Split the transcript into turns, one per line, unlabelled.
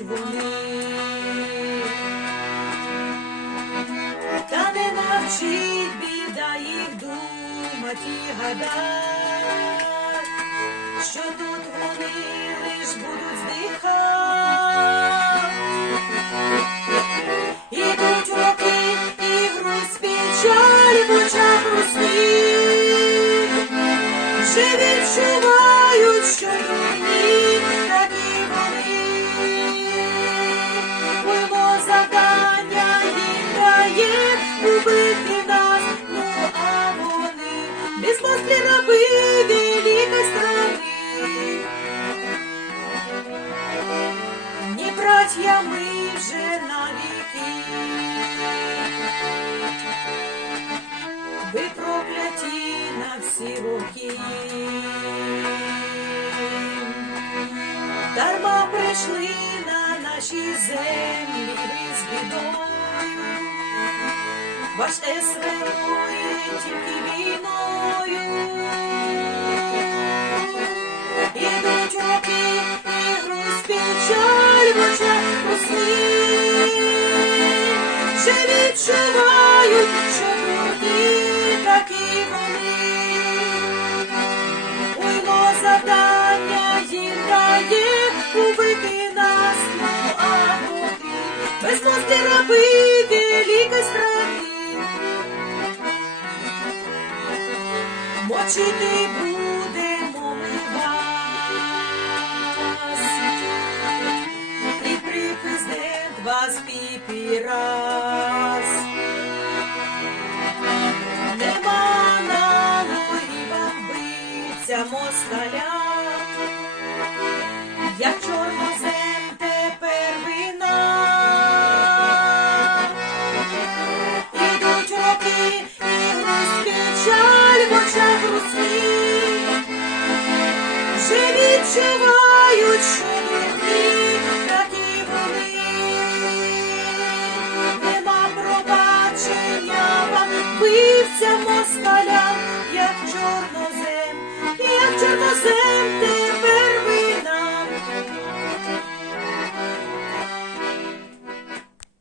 вони, та не навчить біда їх думать і гадать, що тут вони лиш будуть здихати. Ідуть роки і грусть печаль в очах русних, вже відчувають, що безмозглі раби великої страни. Ні, братья, ми вже навіки. Ви прокляті на всі роки. Дарма прийшли на наші землі ви з бідою. Ваш СРО тільки війною. Ідуть роки і грусть печаль в очах русних. Вже відчувають, що дурні такі вони. Уйло завдання їм дає убити Мочити будемо ми вас, президент вас піпірас. Нема на горі вам биться москаля, вже відчувають, що дурні такі вони. Нема пробачення вам, бивця москалям, як чорнозем, як чорнозем